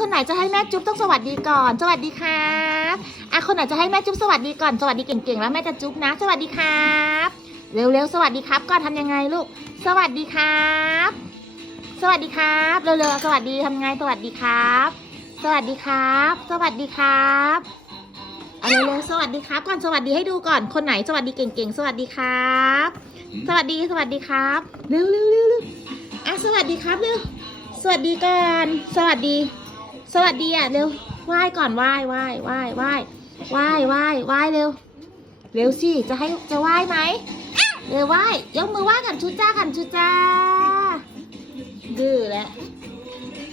คนไหนจะให้แม่จุ๊บต้องสวัสดีก่อน สวัสดีครับอะคนไหนจะให้แม่จุ๊บสวัสดีก่อน สวัสดีเก่งๆ แล้วแม่จะจุ๊บนะ สวัสดีครับ เร็วๆ สวัสดีครับ ก่อนทำยังไงลูก สวัสดีครับ สวัสดีครับ เร็วๆ สวัสดีทำไง สวัสดีครับ สวัสดีครับ สวัสดีครับเอาเร็วๆ สวัสดีครับ ก่อนสวัสดีให้ดูก่อน คนไหนสวัสดีเก่งๆ สวัสดีครับ สวัสดี สวัสดีครับ เร็วๆเร็วๆอะสวัสดีครับเร็วสวัสดีก่อน สวัสดี สวัสดีอะเร็วไหว้ก่อนไหว้ไหว้ไหว้ไหว้ไหว้ไหว้ไหว้เร็ว เร็วสิจะให้จะไหว้ไหมเร็วไหว้ยกมือไหว้กันชุดจ้ากันชุดจ้าดื้อแล้ว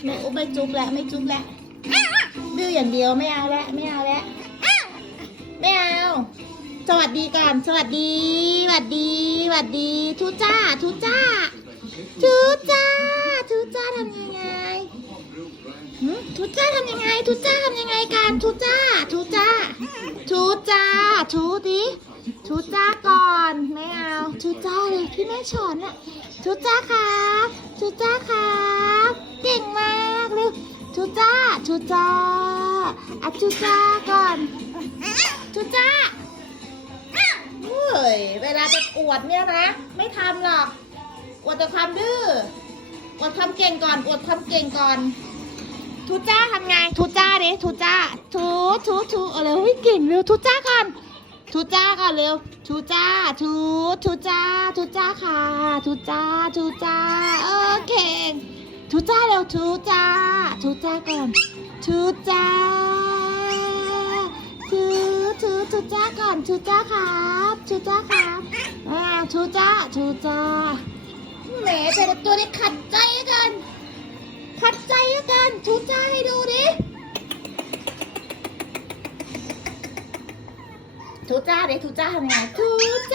แม่อุ๊บไม่จุ๊บแล้วไม่จุ๊บแล้วดื้ออย่างเดียวไม่เอาแล้วไม่เอาแล้วไม่เอาสวัสดีก่อนสวัสดีสวัสดีสวัสดีทุจ้าทุจ้าทุจ้า ทุจ้าทำยังไงหืม ทุจ้าทำยังไงทุจ้าทำยังไงกันทุจ้าทุจ้าทุจ้าทุดิทุจ้าก่อนไม่เอาทุจ้าเลยที่แม่สอนน่ะทุจ้าครับทุจ้าครับเก่งมากเร็วทุจ้าทุจ้าอะทุจ้าก่อนทุจ้าเฮ้ยเวลาจะอวดเนี่ยนะ ไม่ทำหรอกอวดแต่ความดื้ออวดความเก่งก่อนอวดความเก่งก่อน ทุจ้าทำไงทุจ้าดิทุจ้าทุทุทุเอาเร็วเฮ้ยเก่งเร็วทุจ้าก่อนทุจ้าก่อนเร็วทุจ้าทุทุจ้าทุจ้าค่ะทุจ้าทุจ้าโอเคทุจ้าเร็วทุจ้าทุจ้าก่อนทุจ้าทุทุทุจ้าก่อนทุจ้าครับทุจ้าครับอ่าทุจ้าทุจ้าแหมแต่ละตัวได้ขัดใจกัน ขัดใจกันชูจ้าให้ดูดิชูจ้าเดี๋ยวชูจ้าทำยังไงชูจ้า